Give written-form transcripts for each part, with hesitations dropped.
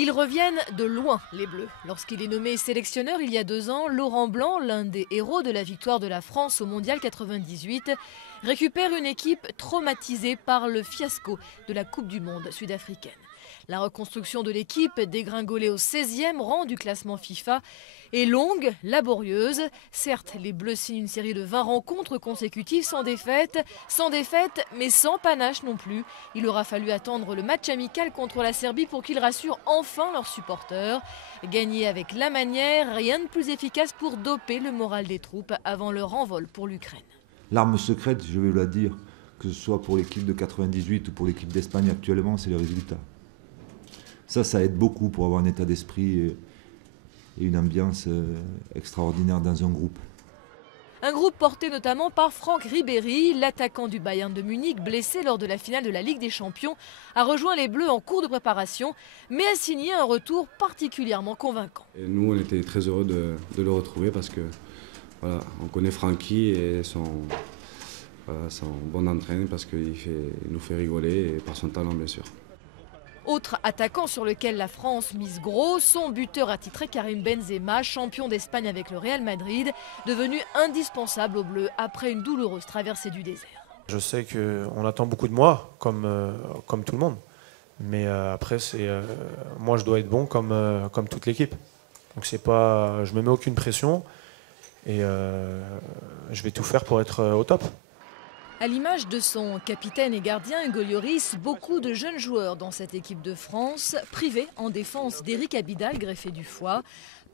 Ils reviennent de loin, les Bleus. Lorsqu'il est nommé sélectionneur il y a 2 ans, Laurent Blanc, l'un des héros de la victoire de la France au Mondial 98, récupère une équipe traumatisée par le fiasco de la Coupe du Monde sud-africaine. La reconstruction de l'équipe, dégringolée au 16e rang du classement FIFA, est longue, laborieuse. Certes, les Bleus signent une série de 20 rencontres consécutives sans défaite, mais sans panache non plus. Il aura fallu attendre le match amical contre la Serbie pour qu'ils rassurent enfin leurs supporters. Gagner avec la manière, rien de plus efficace pour doper le moral des troupes avant leur envol pour l'Ukraine. L'arme secrète, je vais vous la dire, que ce soit pour l'équipe de 98 ou pour l'équipe d'Espagne actuellement, c'est les résultats. Ça aide beaucoup pour avoir un état d'esprit et une ambiance extraordinaire dans un groupe. Un groupe porté notamment par Franck Ribéry, l'attaquant du Bayern de Munich, blessé lors de la finale de la Ligue des Champions, a rejoint les Bleus en cours de préparation, mais a signé un retour particulièrement convaincant. Et nous, on était très heureux de le retrouver parce que voilà, on connaît Francky et son bon entraînement parce qu'il nous fait rigoler et par son talent bien sûr. Autre attaquant sur lequel la France mise gros, son buteur attitré Karim Benzema, champion d'Espagne avec le Real Madrid, devenu indispensable aux Bleus après une douloureuse traversée du désert. Je sais qu'on attend beaucoup de moi, comme tout le monde. Mais après, moi je dois être bon comme toute l'équipe. Donc je me mets aucune pression et je vais tout faire pour être au top. À l'image de son capitaine et gardien Hugo Lloris, beaucoup de jeunes joueurs dans cette équipe de France, privés en défense d'Éric Abidal, greffé du foie.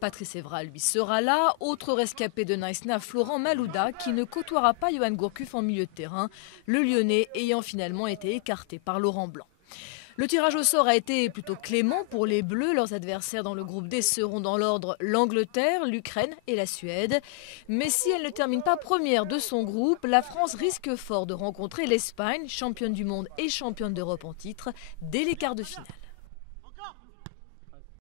Patrice Evra, lui, sera là. Autre rescapé de Naïsna, Florent Malouda, qui ne côtoiera pas Yoann Gourcuff en milieu de terrain, le Lyonnais ayant finalement été écarté par Laurent Blanc. Le tirage au sort a été plutôt clément pour les Bleus. Leurs adversaires dans le groupe D seront dans l'ordre l'Angleterre, l'Ukraine et la Suède. Mais si elle ne termine pas première de son groupe, la France risque fort de rencontrer l'Espagne, championne du monde et championne d'Europe en titre, dès les quarts de finale.